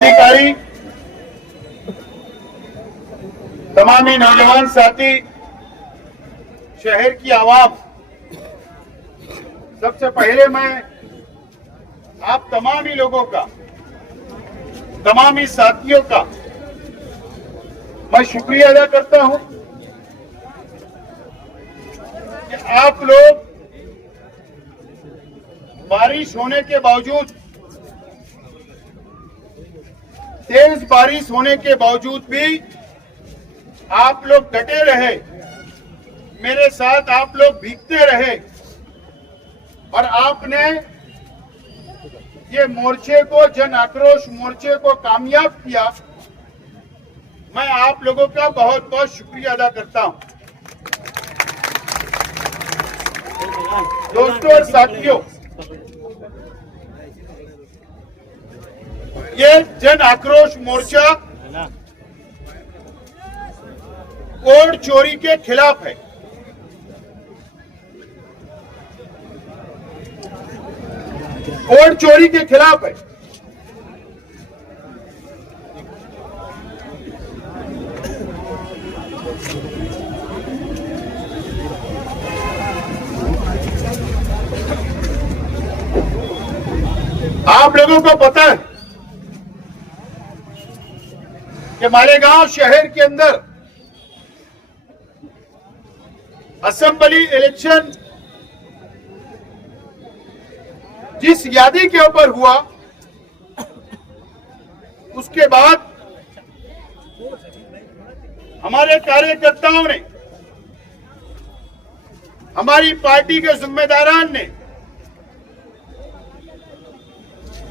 अधिकारी, तमामी नौजवान साथी, शहर की आवाम, सबसे पहले मैं आप तमामी लोगों का, तमामी साथियों का मैं शुक्रिया अदा करता हूं कि आप लोग बारिश होने के बावजूद, तेज बारिश होने के बावजूद भी आप लोग डटे रहे, मेरे साथ आप लोग भीगते रहे और आपने ये मोर्चे को, जन आक्रोश मोर्चे को कामयाब किया। मैं आप लोगों का बहुत बहुत शुक्रिया अदा करता हूं। दोस्तों और साथियों, ये जन आक्रोश मोर्चा कोड चोरी के खिलाफ है। कोड चोरी के खिलाफ है। आप लोगों को पता है कि मालेगांव शहर के अंदर असेंबली इलेक्शन जिस यादी के ऊपर हुआ, उसके बाद हमारे कार्यकर्ताओं ने, हमारी पार्टी के जिम्मेदारान ने,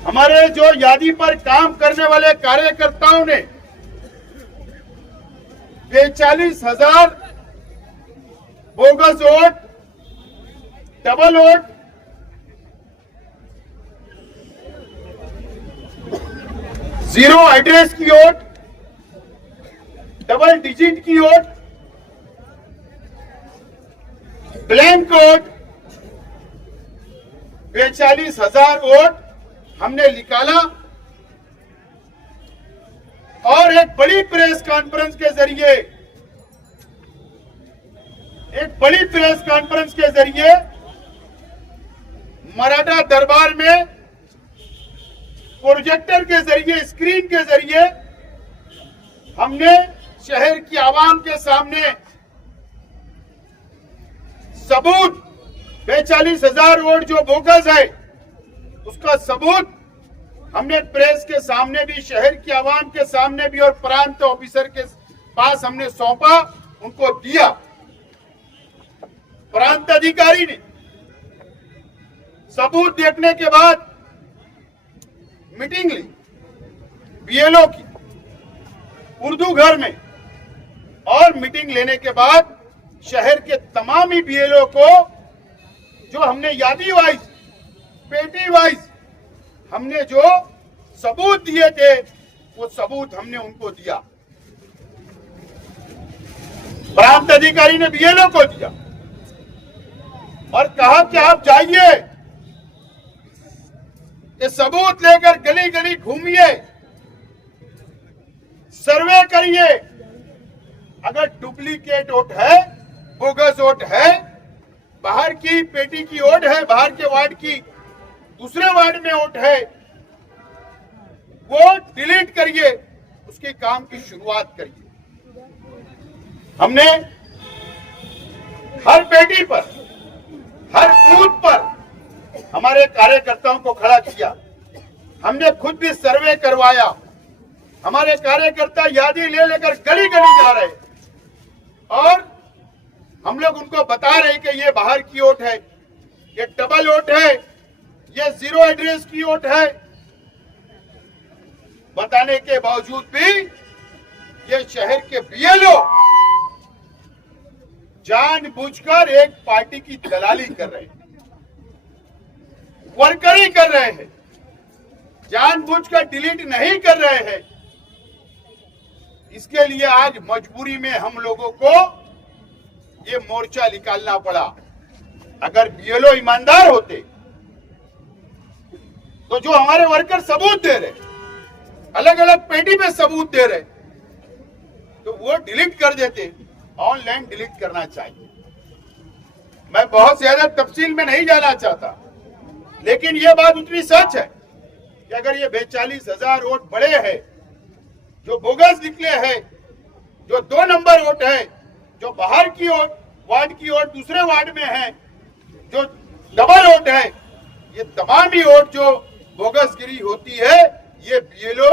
हमारे जो यादी पर काम करने वाले कार्यकर्ताओं ने 42,000 bogus vote, double vote, zero address की वोट, डबल डिजिट की वोट, ब्लैंक वोट, 42,000 वोट हमने निकाला और एक बड़ी प्रेस कॉन्फ्रेंस के जरिए, मराठा दरबार में प्रोजेक्टर के जरिए, स्क्रीन के जरिए हमने शहर की आवाम के सामने सबूत, 42,000 वोट जो बोगस है उसका सबूत हमने प्रेस के सामने भी, शहर की आवाम के सामने भी और प्रांत ऑफिसर के पास हमने सौंपा, उनको दिया। प्रांत अधिकारी ने सबूत देखने के बाद मीटिंग ली बीएलओ की उर्दू घर में, और मीटिंग लेने के बाद शहर के तमामी बीएलओ को जो हमने यादी वाइज, पेटी वाइज हमने जो सबूत दिए थे, वो सबूत हमने उनको दिया। प्रांत अधिकारी ने बीएलओ को दिया और कहा कि आप जाइए, ये सबूत लेकर गली गली घूमिए, सर्वे करिए, अगर डुप्लीकेट वोट है, बोगस वोट है, बाहर की पेटी की वोट है, बाहर के वार्ड की दूसरे वार्ड में वोट है, वो डिलीट करिए, उसके काम की शुरुआत करिए। हमने हर पेटी पर, हर बूथ पर हमारे कार्यकर्ताओं को खड़ा किया। हमने खुद भी सर्वे करवाया। हमारे कार्यकर्ता यादी ले लेकर गली गली जा रहे और हम लोग उनको बता रहे कि ये बाहर की वोट है, ये डबल वोट है, ये जीरो एड्रेस की वोट है। बताने के बावजूद भी ये शहर के बीएलओ जानबूझकर एक पार्टी की दलाली कर रहे हैं, वर्करी कर रहे हैं, जानबूझकर डिलीट नहीं कर रहे हैं। इसके लिए आज मजबूरी में हम लोगों को ये मोर्चा निकालना पड़ा। अगर बीएलओ ईमानदार होते तो जो हमारे वर्कर सबूत दे रहे, अलग अलग पेटी पे सबूत दे रहे, तो वो डिलीट कर देते। ऑनलाइन डिलीट करना चाहिए। मैं बहुत ज्यादा तफसील में नहीं जाना चाहता, लेकिन ये बात उतनी सच है कि अगर ये 42,000 वोट बड़े हैं जो बोगस निकले हैं, जो 2 नंबर वोट है, जो बाहर की वोट, वार्ड की वोट दूसरे वार्ड में है, जो डबल वोट है, ये तमाम ही वोट जो बोगसगिरी होती है, ये बीएलओ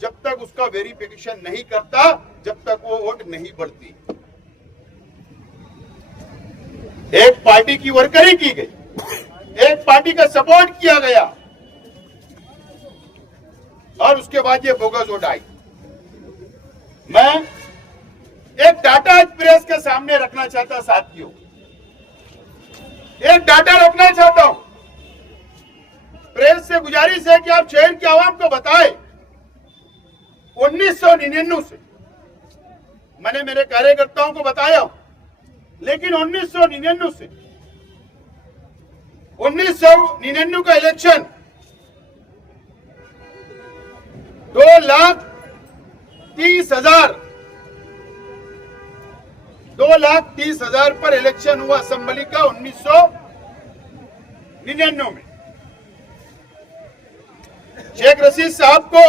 जब तक उसका वेरिफिकेशन नहीं करता, जब तक वो वोट नहीं बढ़ती। एक पार्टी की वर्करी की गई, एक पार्टी का सपोर्ट किया गया, और उसके बाद ये बोगस वोट आई। मैं एक डाटा आज प्रेस के सामने रखना चाहता साथियों, एक डाटा रखना चाहता हूं। प्रेस से गुजारिश है कि आप शहर की आवाम को बताएं। 1999 से मैंने मेरे कार्यकर्ताओं को बताया, लेकिन 1999 का इलेक्शन 2,30,000 पर इलेक्शन हुआ असेंबली का 1999 में। शेख रशीद साहब को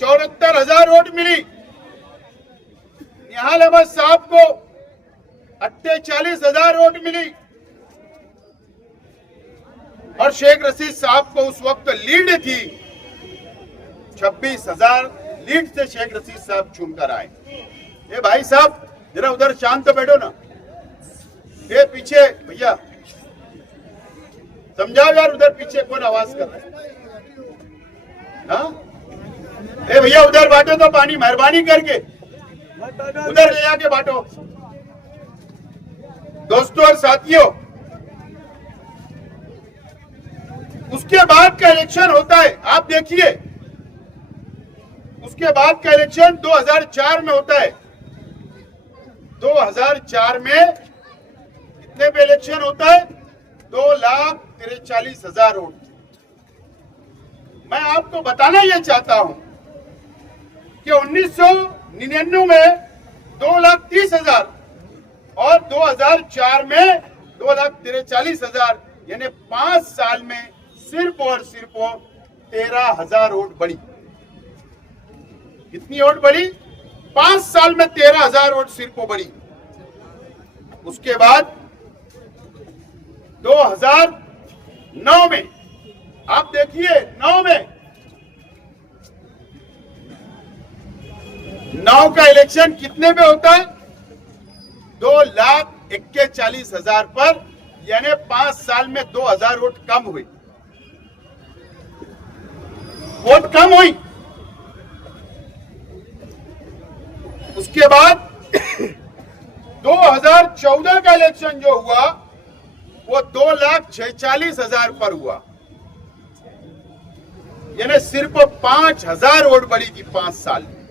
74,000 वोट मिली, निहाल अहमद साहब को 48,000 वोट मिली, और शेख रशीद साहब को उस वक्त लीड थी 26,000 लीड से शेख रशीद साहब चुनकर आए। ये भाई साहब जरा उधर शांत बैठो ना, ये पीछे भैया समझाओ यार, उधर पीछे कौन आवाज कर रहा है? हाँ, ए भैया उधर बांटो तो पानी, मेहरबानी करके उधर ले जाके बांटो। दोस्तों और साथियों, उसके बाद का इलेक्शन होता है, आप देखिए, उसके बाद का इलेक्शन 2004 में होता है। 2004 में कितने पे इलेक्शन होता है? 2,43,000 वोट। मैं आपको बताना यह चाहता हूं कि 1999 में 2,30,000 और 2004 में 2,43,000, यानी 5 साल में सिर्फ और सिर्फ 13,000 वोट बढ़ी। कितनी वोट बढ़ी? 5 साल में 13,000 वोट सिर्फ बढ़ी। उसके बाद 2009 में आप देखिए, 9 का इलेक्शन कितने पे होता है? 2,41,000 पर, यानी 5 साल में 2,000 वोट कम हुई, वोट कम हुई। उसके बाद 2014 का इलेक्शन जो हुआ वो 2,46,000 पर हुआ, यानी सिर्फ 5,000 वोट बढ़ी थी 5 साल में,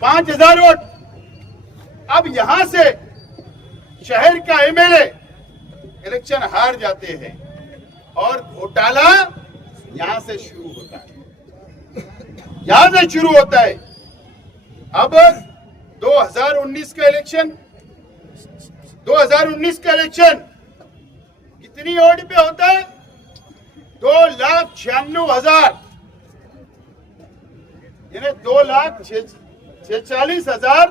5,000 वोट। अब यहां से शहर का एमएलए इलेक्शन हार जाते हैं और घोटाला यहां से शुरू होता है, यहां से शुरू होता है। अब 2019 का इलेक्शन कितनी वोट पे होता है? 2,96,000, यानी 2,46,000।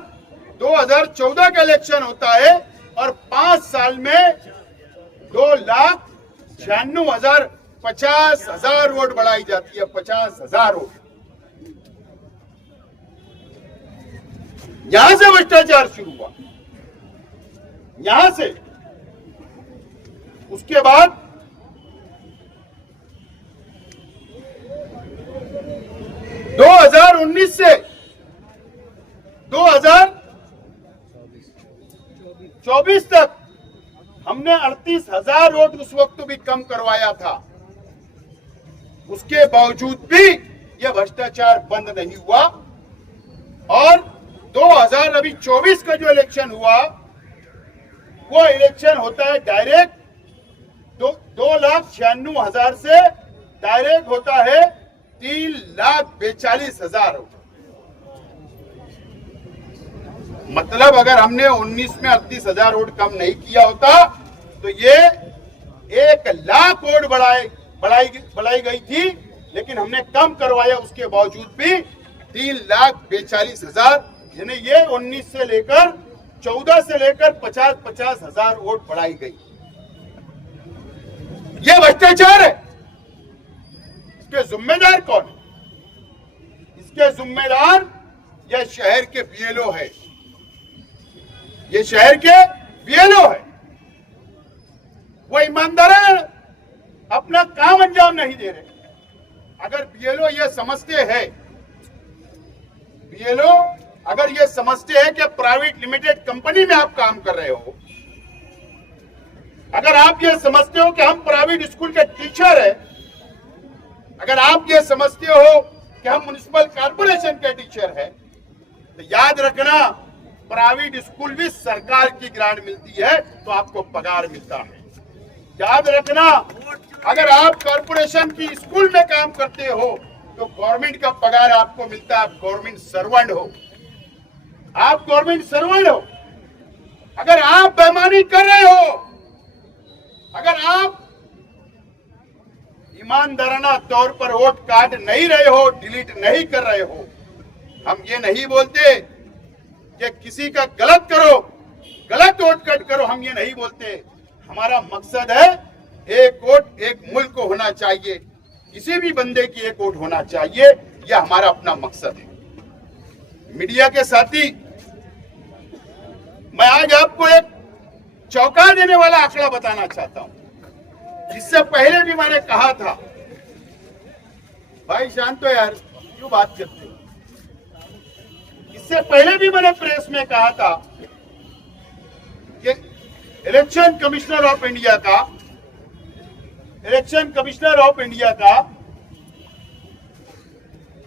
2014 का इलेक्शन होता है और 5 साल में 2,96,000, 50,000 वोट बढ़ाई जाती है, 50,000 वोट। यहां से भ्रष्टाचार शुरू हुआ, यहां से। उसके बाद 2019 से 2024 तक हमने 38,000 वोट उस वक्त भी कम करवाया था। उसके बावजूद भी यह भ्रष्टाचार बंद नहीं हुआ। और 2024 का जो इलेक्शन हुआ वो इलेक्शन होता है डायरेक्ट, 2,96,000 से डायरेक्ट होता है 3,42,000 वोट। मतलब अगर हमने 19 में 38,000 वोट कम नहीं किया होता तो ये 1,00,000 वोट बढ़ाई गई थी, लेकिन हमने कम करवाया। उसके बावजूद भी 3,42,000, यानी ये 19 से लेकर 14 से लेकर 50,000 वोट बढ़ाई गई। ये भ्रष्टाचार है। इसके जिम्मेदार कौन है? इसके जिम्मेदार ये शहर के बीएलओ है। ये शहर के बीएलओ है। वो ईमानदार है, अपना काम अंजाम नहीं दे रहे। अगर बीएलओ ये समझते हैं, बीएलओ अगर ये समझते हैं कि प्राइवेट लिमिटेड कंपनी में आप काम कर रहे हो, अगर आप ये समझते हो कि हम प्राइवेट स्कूल के टीचर हैं, अगर आप ये समझते हो कि हम म्युनिसिपल कॉर्पोरेशन के टीचर हैं, तो याद रखना प्राइवेट स्कूल भी सरकार की ग्रांट मिलती है तो आपको पगार मिलता है। याद रखना, अगर आप कॉर्पोरेशन की स्कूल में काम करते हो तो गवर्नमेंट का पगार आपको मिलता है। आप गवर्नमेंट सर्वेंट हो, आप गवर्नमेंट सर्वेंट हो। अगर आप बेईमानी कर रहे हो, अगर आप ईमानदाराना तौर पर वोट काट नहीं रहे हो, डिलीट नहीं कर रहे हो, हम ये नहीं बोलते कि किसी का गलत करो, गलत वोट कट करो, हम ये नहीं बोलते। हमारा मकसद है एक वोट एक मुल्क को होना चाहिए, किसी भी बंदे की एक वोट होना चाहिए, यह हमारा अपना मकसद है। मीडिया के साथी, मैं आज आपको एक चौंका देने वाला आंकड़ा बताना चाहता हूं। इससे पहले भी मैंने कहा था, भाई शांत हो यार, क्यों बात करते हो? इससे पहले भी मैंने प्रेस में कहा था कि इलेक्शन कमिश्नर ऑफ इंडिया का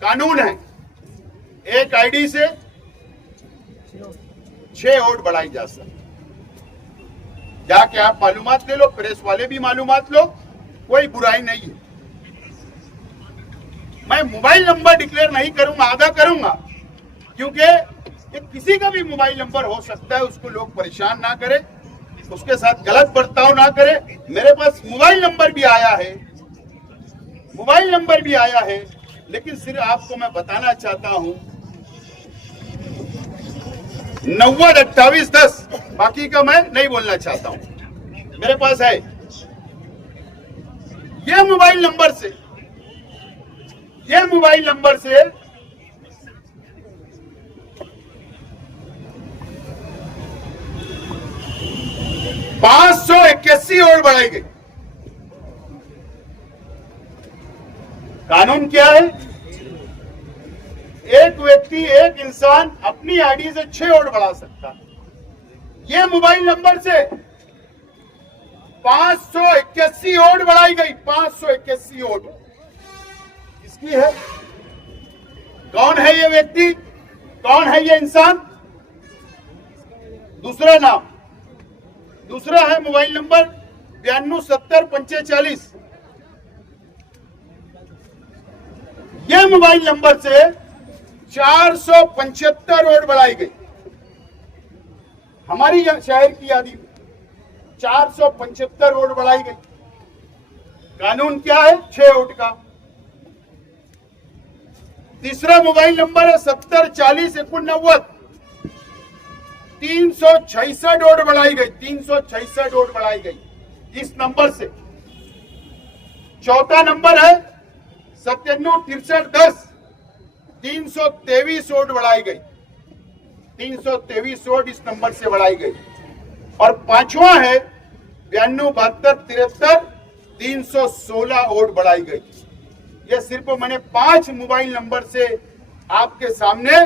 कानून है, एक आईडी से 6 वोट बढ़ाई जा सकती। जाके आप मालूमात ले लो, प्रेस वाले भी मालूमात लो, कोई बुराई नहीं है। मैं मोबाइल नंबर डिक्लेयर नहीं करूंगा, आधा करूंगा, क्योंकि ये किसी का भी मोबाइल नंबर हो सकता है, उसको लोग परेशान ना करें, उसके साथ गलत बर्ताव ना करें। मेरे पास मोबाइल नंबर भी आया है, लेकिन सिर्फ आपको मैं बताना चाहता हूं 902810, बाकी का मैं नहीं बोलना चाहता हूं। मेरे पास है ये मोबाइल नंबर से 581 वोट बढ़ाई गई। कानून क्या है? एक व्यक्ति, एक इंसान अपनी आईडी से 6 वोट बढ़ा सकता है। ये मोबाइल नंबर से 581 वोट बढ़ाई गई। 581 वोट किसकी है? कौन है ये व्यक्ति? कौन है ये इंसान? दूसरा है मोबाइल नंबर 927045। यह मोबाइल नंबर से 475 वोट बढ़ाई गई। हमारी शहर की यादी में 475 वोट बढ़ाई गई। कानून क्या है? 6 वोट का। तीसरा मोबाइल नंबर है 704089। 366 वोट बढ़ाई गई। 366 वोट बढ़ाई गई इस नंबर से। चौथा नंबर है 976310। 323 वोट बढ़ाई गई। 323 वोट इस नंबर से बढ़ाई गई। और पांचवा है 927273। 316 वोट बढ़ाई गई। ये सिर्फ मैंने 5 मोबाइल नंबर से आपके सामने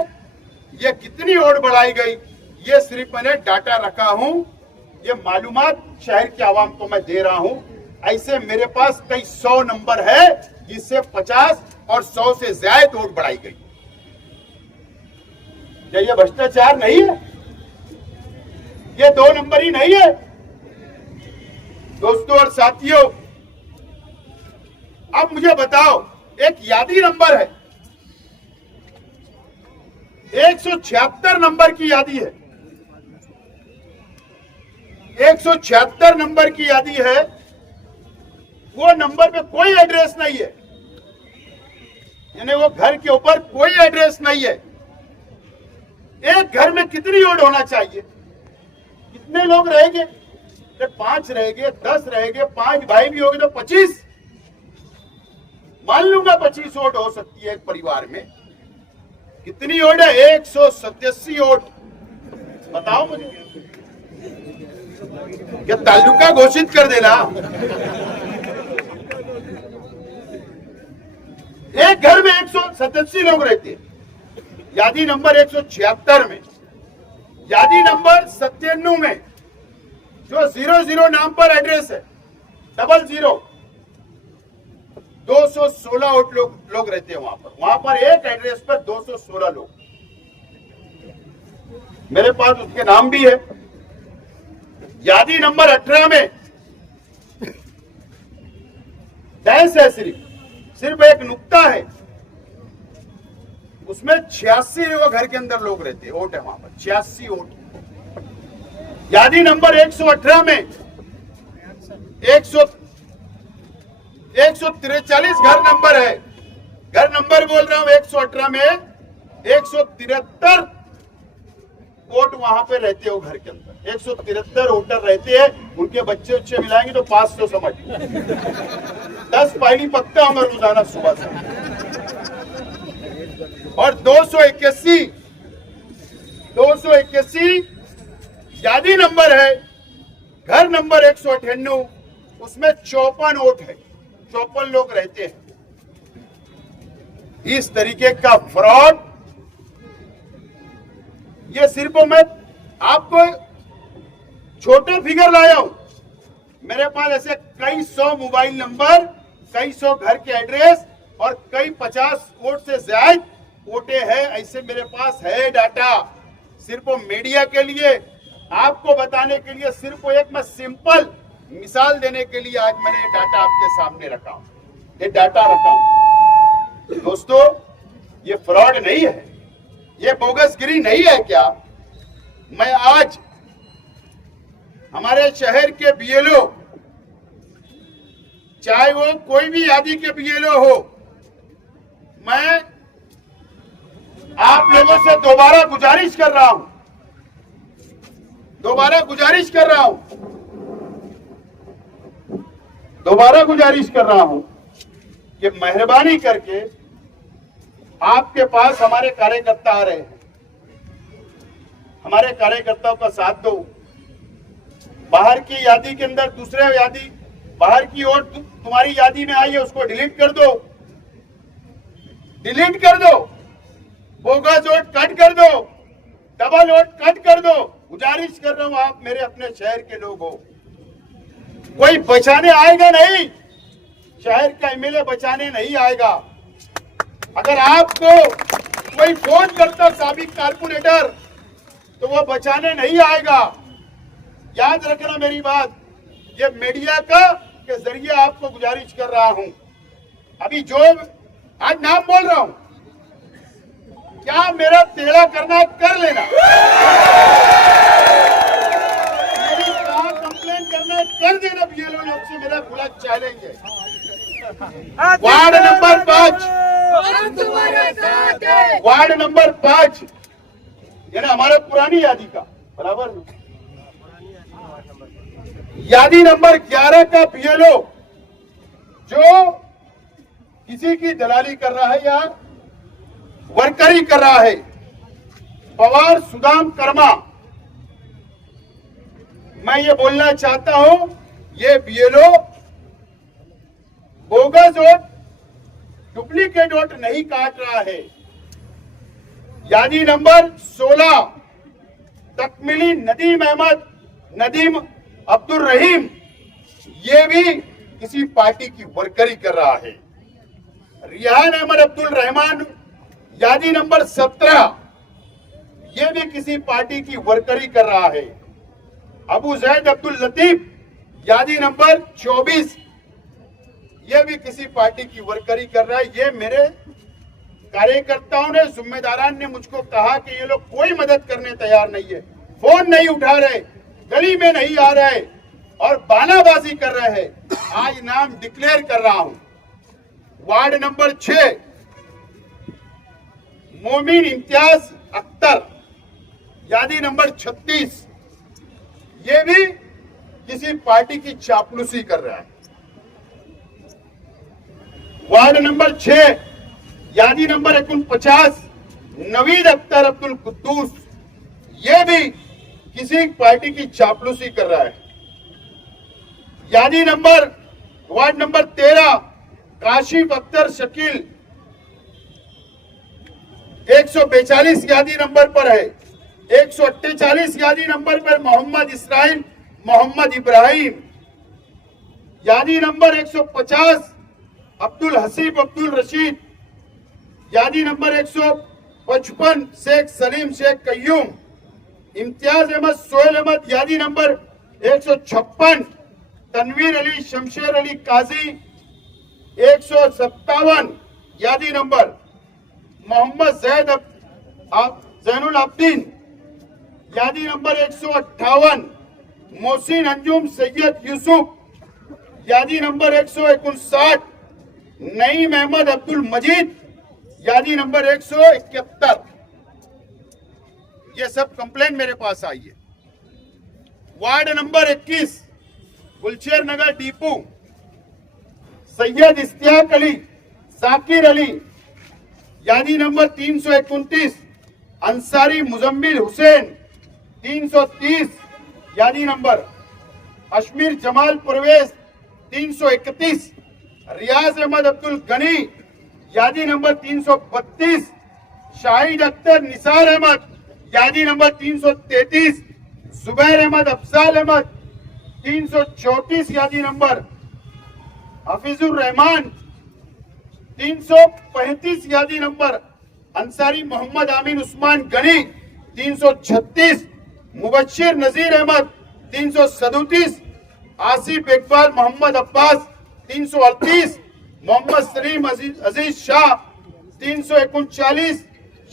ये कितनी वोट बढ़ाई गई, ये सिर्फ मैंने डाटा रखा हूं। ये मालूमात शहर के आवाम को मैं दे रहा हूं। ऐसे मेरे पास कई 100 नंबर है जिससे 50 और 100 से ज्यादा वोट बढ़ाई गई। क्या ये भ्रष्टाचार नहीं है? ये 2 नंबर ही नहीं है? दोस्तों और साथियों, अब मुझे बताओ, एक यादी नंबर है, 176 नंबर की यादी है, 176 नंबर की यादी है। वो नंबर पे कोई एड्रेस नहीं है, यानी वो घर के ऊपर कोई एड्रेस नहीं है। एक घर में कितनी ओट होना चाहिए? कितने लोग रहेंगे? 5 रहेंगे, 10 रहेंगे, 5 भाई भी होंगे तो 25, मान लूंगा 25 ओट हो सकती है एक परिवार में। कितनी ओट है? 187 ओट। बताओ मुझे, क्या तालुका घोषित कर देना? एक घर में 187 लोग रहते हैं। यादी नंबर 176 में, यादी नंबर 97 में जो 00 नाम पर एड्रेस है, 00 216 लोग रहते हैं वहां पर एक एड्रेस पर 216 लोग। मेरे पास उसके नाम भी है। यादी नंबर 18 में डैश है, सिर्फ एक नुक्ता है, उसमें 86 वो घर के अंदर लोग रहते हैं, वोट है वहां पर 86 वोट। यादी नंबर 118 में 143 घर नंबर है, घर नंबर बोल रहा हूं। 118 में 173 वोट वहां पे रहते हो घर के अंदर, 173 वोटर रहते हैं। उनके बच्चे उच्चे मिलाएंगे तो 500 समझ 10 पाइनी पकता हमारा रोजाना सुबह से। और 281 यादी नंबर है, घर नंबर 198, उसमें 54 वोट है, 54 लोग रहते हैं। इस तरीके का फ्रॉड, ये सिर्फ मैं आपको छोटे फिगर लाया हूं। मेरे पास ऐसे कई 100 मोबाइल नंबर, कई 100 घर के एड्रेस और कई 50 वोट से ज्यादा वोटे हैं, ऐसे मेरे पास है डाटा। सिर्फ मीडिया के लिए, आपको बताने के लिए, सिर्फ एक मैं सिंपल मिसाल देने के लिए आज मैंने डाटा आपके सामने रखा हूं, ये डाटा रखा हूं। दोस्तों, ये फ्रॉड नहीं है, ये बोगसगिरी नहीं है क्या? मैं आज हमारे शहर के बीएलओ, चाहे वो कोई भी यादी के बीएलओ हो, मैं आप लोगों से दोबारा गुजारिश कर रहा हूं कि मेहरबानी करके आपके पास हमारे कार्यकर्ता आ रहे हैं, हमारे कार्यकर्ताओं का साथ दो। बाहर की यादी के अंदर दूसरे यादी, बाहर की ओर तुम्हारी यादी में आई है, उसको डिलीट कर दो, बोगस वोट कट कर दो, डबल वोट कट कर दो। गुजारिश कर रहा हूं, आप मेरे अपने शहर के लोग हो, कोई बचाने आएगा नहीं, शहर का एमएलए बचाने नहीं आएगा। अगर आपको कोई फोन करता साबिक कारपोरेटर, तो वो बचाने नहीं आएगा। याद रखना मेरी बात, ये मीडिया का के जरिए आपको गुजारिश कर रहा हूं। अभी जो आज नाम बोल रहा हूं, क्या मेरा टेढ़ा करना कर लेना, मेरी कहा कंप्लेन करना कर देना। बीएलओ लोग से मेरा खुला चैलेंज है। वार्ड नंबर 5, वार्ड नंबर 5 यानी हमारे पुरानी यादी का बराबर, यादी नंबर 11 का बीएलओ जो किसी की दलाली कर रहा है या वर्करी कर रहा है, पवार सुदाम कर्मा, मैं ये बोलना चाहता हूं, ये BLO bogus vote, duplicate vote नहीं काट रहा है। यादी नंबर 16 तकमिली नदीम अब्दुल रहीम, ये भी किसी पार्टी की वर्करी कर रहा है। रियान अहमद अब्दुल रहमान, यादी नंबर 17, ये भी किसी पार्टी की वर्करी कर रहा है। अबू जैद अब्दुल लतीफ, यादी नंबर 24, ये भी किसी पार्टी की वर्करी कर रहा है। ये मेरे कार्यकर्ताओं ने, जिम्मेदारान ने मुझको कहा कि ये लोग कोई मदद करने तैयार नहीं है, फोन नहीं उठा रहे, गली में नहीं आ रहे और बानाबाजी कर रहे हैं। आज नाम डिक्लेयर कर रहा हूं। वार्ड नंबर 6 मोमिन इम्तियाज अख्तर, यादी नंबर 36, ये भी किसी पार्टी की चापलूसी कर रहा है। वार्ड नंबर 6 यादी नंबर 49 नवीद अख्तर अब्दुल कुद्दूस, ये भी किसी पार्टी की चापलूसी कर रहा है। यादी number ward number 13 Kashif Akhtar Shakeel 142 यादी नंबर पर है। 148 यादी नंबर पर मोहम्मद इसराइल मोहम्मद इब्राहिम। यादी नंबर 150 अब्दुल हसीब अब्दुल रशीद। यादी नंबर 155 शेख सलीम शेख कयूम। इम्तियाज अहमद सोहेल अहमद यादी नंबर 156 तनवीर अली शमशेर अली काजी। 157 यादी नंबर मोहम्मद जैनुल अब्दीन। यादी नंबर 158 मोहसिन अंजुम सैयद यूसुफ। यादी नंबर 159 नईम अहमद अब्दुल मजीद। यादी नंबर 171। ये सब कंप्लेंट मेरे पास आई है। वार्ड नंबर 21 गुलशेर नगर डीपू सैयद इश्तियाक अली जाकिर अली। यादी नंबर 329 अंसारी मुजम्मिल हुसैन। 330 यादी नंबर अशमीर जमाल परवेज। 331 रियाज अहमद अब्दुल गनी। यादी नंबर 332 शाहिद अख्तर निसार अहमद। यादी नंबर 333 जुबैर अहमद अफजाल अहमद। 334 यादी नंबर हफीजुर रहमान। 335 यादी नंबर अंसारी मोहम्मद आमीन उस्मान गनी। 336 मुबश्शिर नजीर अहमद। 337 आसिफ इकबाल मोहम्मद अब्बास। 338 मोहम्मद सलीम अजीज शाह। 339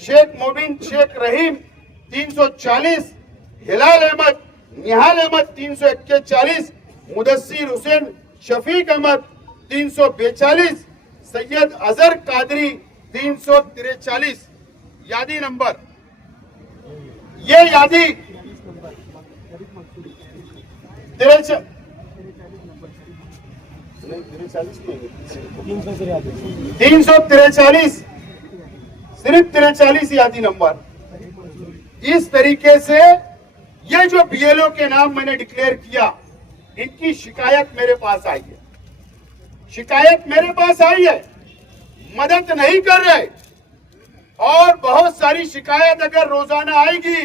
शेख मोबिन शेख रहीम। 340 हिलाल अहमद निहाल अहमद। 341 मुदस्सिर हुसैन शफीक अहमद। 342 सैयद अजहर कादरी। 343 यादी नंबर। ये यादी 343 सिर्फ 43 यादी नंबर। इस तरीके से ये जो बीएलओ के नाम मैंने डिक्लेयर किया, इनकी शिकायत मेरे पास आई है। शिकायत मेरे पास आई है, मदद नहीं कर रहे। और बहुत सारी शिकायत अगर रोजाना आएगी,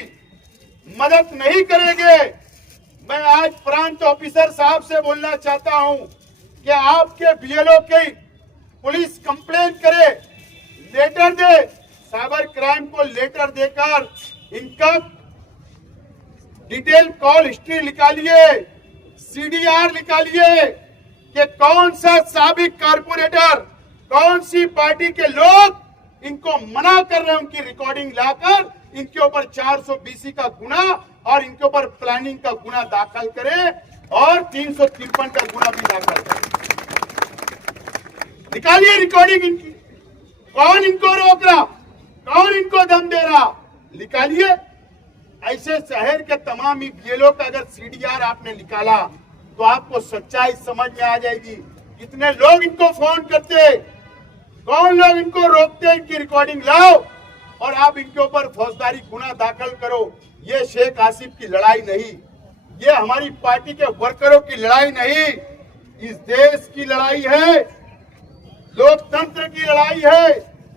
मदद नहीं करेंगे। मैं आज प्रांत ऑफिसर साहब से बोलना चाहता हूं कि आपके बीएलओ की पुलिस कंप्लेंट करे, लेटर दे, साइबर क्राइम को लेटर देकर इनका डिटेल कॉल हिस्ट्री निकालिए, सीडीआर निकालिए कि कौन सा साबिक कारपोरेटर, कौन सी पार्टी के लोग इनको मना कर रहे हैं। उनकी रिकॉर्डिंग लाकर इनके ऊपर 420 का गुना और इनके ऊपर प्लानिंग का गुना दाखिल करे और 353 का गुना भी दाखिल करे। निकालिए रिकॉर्डिंग इनकी। कौन इनको रोक रहा, कौन इनको दम दे रहा, निकालिए। ऐसे शहर के तमाम बीएलओ का अगर सीडीआर आपने निकाला तो आपको सच्चाई समझ में आ जाएगी। कितने लोग इनको फोन करते, कौन लोग इनको रोकते, इनकी रिकॉर्डिंग लाओ और आप इनके ऊपर फौजदारी गुना दाखिल करो। ये शेख आसिफ की लड़ाई नहीं, ये हमारी पार्टी के वर्करों की लड़ाई नहीं, इस देश की लड़ाई है, लोकतंत्र की लड़ाई है।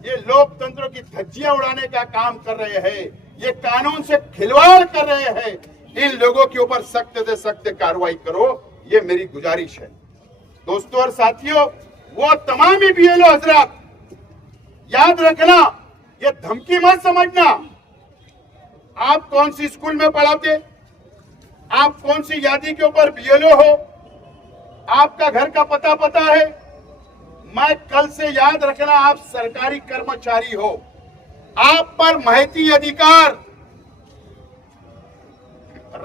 ये लोकतंत्र की धज्जियां उड़ाने का काम कर रहे हैं, ये कानून से खिलवाड़ कर रहे हैं। इन लोगों के ऊपर सख्त से सख्त कार्रवाई करो, ये मेरी गुजारिश है। दोस्तों और साथियों, वो तमाम ही बीएलओ हजरात याद रखना, ये धमकी मत समझना। आप कौन सी स्कूल में पढ़ाते, आप कौन सी यादी के ऊपर बीएलओ हो, आपका घर का पता है, मैं कल से याद रखना, आप सरकारी कर्मचारी हो, आप पर माहिती अधिकार,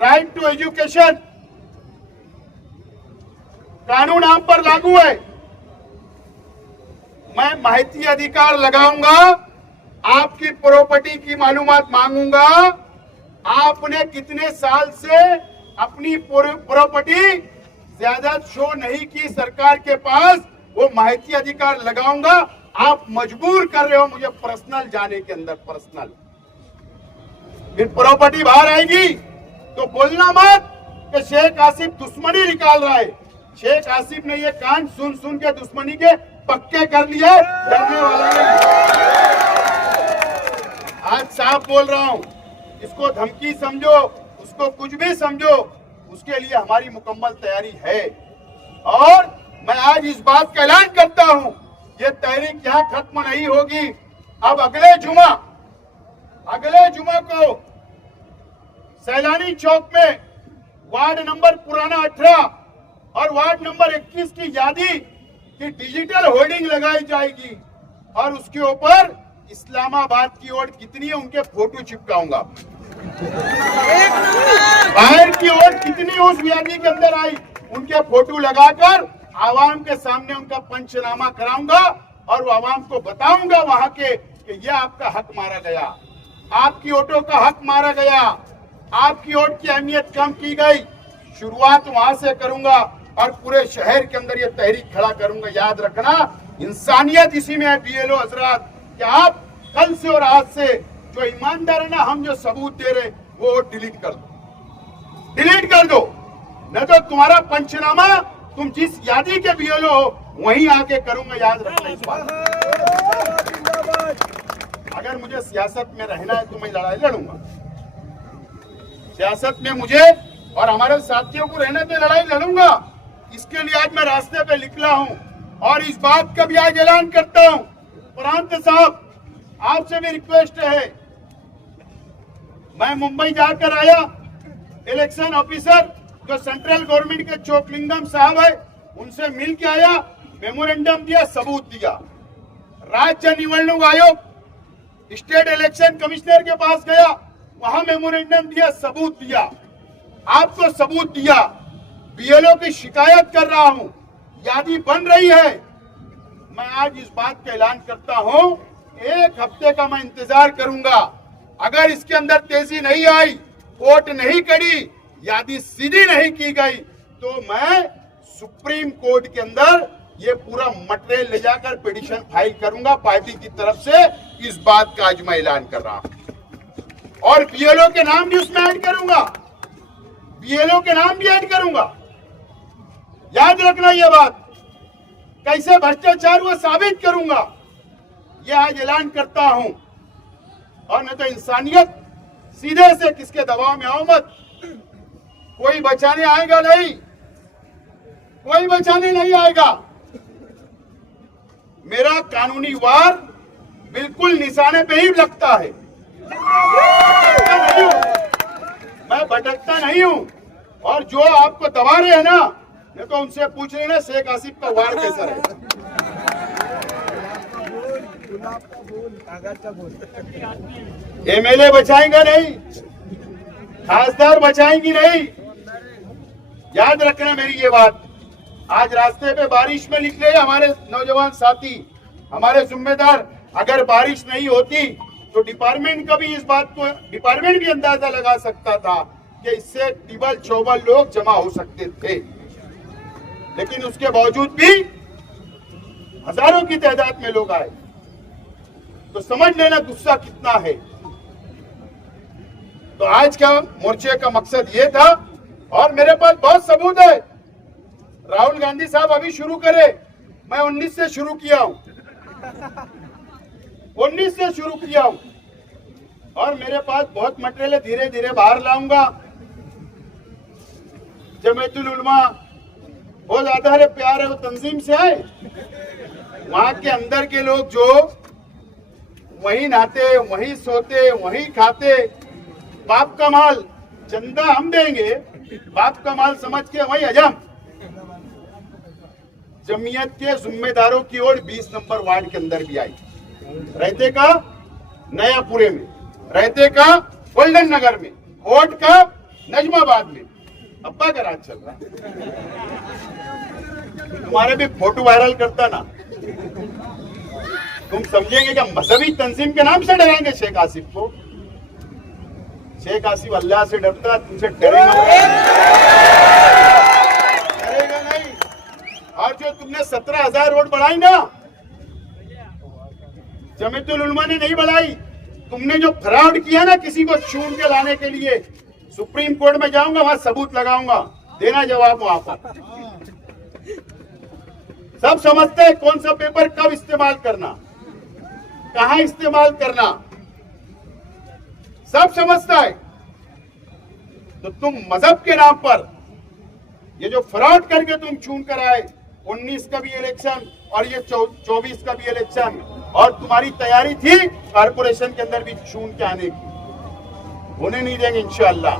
राइट टू एजुकेशन कानून आप पर लागू है। मैं माहिती अधिकार लगाऊंगा, आपकी प्रॉपर्टी की मालूमात मांगूंगा, आपने कितने साल से अपनी प्रॉपर्टी ज्यादा शो नहीं की सरकार के पास, वो माहिती अधिकार लगाऊंगा। आप मजबूर कर रहे हो मुझे पर्सनल जाने के अंदर, पर्सनल। फिर प्रॉपर्टी बाहर आएगी तो बोलना मत कि शेख आसिफ दुश्मनी निकाल रहा है। शेख आसिफ ने ये कान सुन सुन के दुश्मनी के पक्के कर लिए, डरने वाला नहीं। आज साफ बोल रहा हूं, इसको धमकी समझो, उसको कुछ भी समझो, उसके लिए हमारी मुकम्मल तैयारी है। और मैं आज इस बात का ऐलान करता हूं, ये तहरीक यहाँ खत्म नहीं होगी। अब अगले जुमा को सैलानी चौक में वार्ड नंबर पुराना 18 और वार्ड नंबर 21 की यादी की डिजिटल होर्डिंग लगाई जाएगी और उसके ऊपर इस्लामाबाद की ओर कितनी है उनके फोटो चिपकाऊंगा। बाहर की ओर कितनी उस यादी के अंदर आई उनके फोटो लगाकर आवाम के सामने उनका पंचनामा कराऊंगा और वो आवाम को बताऊंगा वहां के कि यह आपका हक मारा गया, आपकी वोटों का हक मारा गया, आपकी वोट की अहमियत कम की गई। शुरुआत वहां से करूंगा और पूरे शहर के अंदर ये तहरीक खड़ा करूंगा। याद रखना, इंसानियत इसी में है बीएलओ हजरात, कि आप कल से और आज से जो ईमानदार है ना, हम जो सबूत दे रहे वो डिलीट कर दो, डिलीट कर दो। न तो तुम्हारा पंचनामा तुम जिस यादी के बीएलओ हो वहीं आके करूंगा। याद रखना इस बात। अगर मुझे सियासत में रहना है तो मैं लड़ाई लड़ूंगा। सियासत में मुझे और हमारे साथियों को रहने तो लड़ाई लड़ूंगा। इसके लिए आज मैं रास्ते पे निकला हूं और इस बात का भी आज ऐलान करता हूं। प्रांत साहब, आपसे भी रिक्वेस्ट है, मैं मुंबई जाकर आया, इलेक्शन ऑफिसर जो सेंट्रल गवर्नमेंट के चोकलिंगम साहब है उनसे मिल के आया, मेमोरेंडम दिया, सबूत दिया। राज्य निवडणूक आयोग स्टेट इलेक्शन कमिश्नर के पास गया, वहां मेमोरेंडम दिया, सबूत दिया, आपको सबूत दिया। बीएलओ की शिकायत कर रहा हूं, यादी बन रही है। मैं आज इस बात का ऐलान करता हूं, 1 हफ्ते का मैं इंतजार करूंगा। अगर इसके अंदर तेजी नहीं आई, कोर्ट नहीं करी, यादी सीधी नहीं की गई, तो मैं सुप्रीम कोर्ट के अंदर ये पूरा मटेरियल ले जाकर पिटीशन फाइल करूंगा पार्टी की तरफ से। इस बात का आज मैं ऐलान कर रहा हूं और बीएलओ के नाम भी उसमें ऐड करूंगा, बीएलओ के नाम भी ऐड करूंगा। याद रखना ये बात, कैसे भ्रष्टाचार वो साबित करूंगा, ये आज ऐलान करता हूं। और नहीं तो इंसानियत सीधे से किसके दबाव में आओ मत, कोई बचाने आएगा नहीं, कोई बचाने नहीं आएगा। मेरा कानूनी वार बिल्कुल निशाने पे ही लगता है, मैं भटकता नहीं हूं। और जो आपको दबा रहे हैं ना, नहीं तो उनसे पूछ रहे ना शेख आसिफ का वार कैसा है। एमएलए बचाएंगे नहीं, खासदार बचाएंगी नहीं। याद रखना मेरी ये बात। आज रास्ते पे बारिश में निकले हमारे नौजवान साथी, हमारे जिम्मेदार, अगर बारिश नहीं होती तो डिपार्टमेंट का भी इस बात को डिपार्टमेंट भी अंदाजा लगा सकता था कि इससे टिबल चौबल लोग जमा हो सकते थे, लेकिन उसके बावजूद भी हजारों की तादाद में लोग आए। तो समझ लेना गुस्सा कितना है। तो आज का मोर्चे का मकसद ये था और मेरे पास बहुत सबूत है। राहुल गांधी साहब अभी शुरू करे, मैं 19 से शुरू किया हूं, 19 से शुरू किया हूं और मेरे पास बहुत मटेरियल है, धीरे धीरे बाहर लाऊंगा। जमीयतुल उलमा बहुत आधार प्यार है, वो तंजीम से आए, वहां के अंदर के लोग जो वहीं नहाते, वहीं सोते, वहीं खाते, बाप का माल, चंदा हम देंगे, बाप का माल समझ के वहीं हजम। जमीयत के जिम्मेदारों की ओर 20 नंबर वार्ड के अंदर भी आई। रहते का नयापुरे में, रहते का गोल्डन नगर में, कोट का नजमाबाद में। अब्बा का राज चल रहा है। तुम्हारे भी फोटो वायरल करता ना, तुम समझेंगे कि मजहबी तंजीम के नाम से डराएंगे शेख आसिफ को। शेख आसिफ अल्लाह से डरता, तुमसे डरेगा नहीं। और जो तुमने 17,000 रोड बढ़ाई ना, जमीयतुल उलमा ने नहीं बढ़ाई। तुमने जो फ्रॉड किया ना किसी को चुन के लाने के लिए, सुप्रीम कोर्ट में जाऊंगा, वहां सबूत लगाऊंगा, देना जवाब वहां पर। सब समझते हैं कौन सा पेपर कब इस्तेमाल करना, कहां इस्तेमाल करना, सब समझता है। तो तुम मजहब के नाम पर ये जो फ्रॉड करके तुम चुन कर आए, 19 का भी इलेक्शन और ये 24 का भी इलेक्शन, और तुम्हारी तैयारी थी कारपोरेशन के अंदर भी चुन के आने की, होने नहीं देंगे इंशाअल्लाह।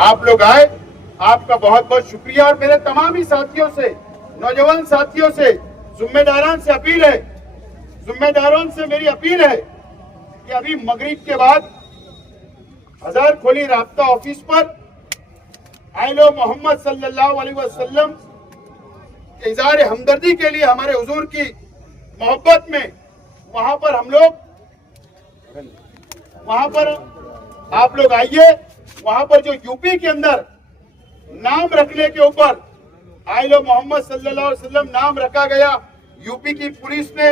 आप लोग आए, आपका बहुत बहुत शुक्रिया। और मेरे तमाम ही साथियों से, नौजवान साथियों से, जिम्मेदारान से अपील है, जिम्मेदारों से मेरी अपील है कि अभी मगरिब के बाद हजार खोली राब्ता ऑफिस पर आइलो मोहम्मद सल्लल्लाहु अलैहि वसल्लम के इज़हार हमदर्दी के लिए, हमारे हुजूर की मोहब्बत में, वहां पर हम लोग, वहां पर आप लोग आइए। वहां पर जो यूपी के अंदर नाम रखने के ऊपर आइलो मोहम्मद सल्लल्लाहु अलैहि वसल्लम नाम रखा गया, यूपी की पुलिस ने,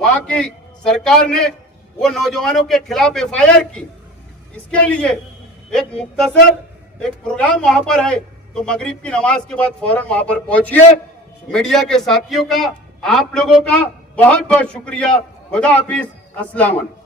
वहां की सरकार ने वो नौजवानों के खिलाफ FIR की। इसके लिए एक मुख्तसर एक प्रोग्राम वहां पर है, तो मगरिब की नमाज के बाद फौरन वहां पर पहुंचिए। मीडिया के साथियों का, आप लोगों का बहुत बहुत शुक्रिया। खुदा हाफिज, अस्सलाम वालेकुम।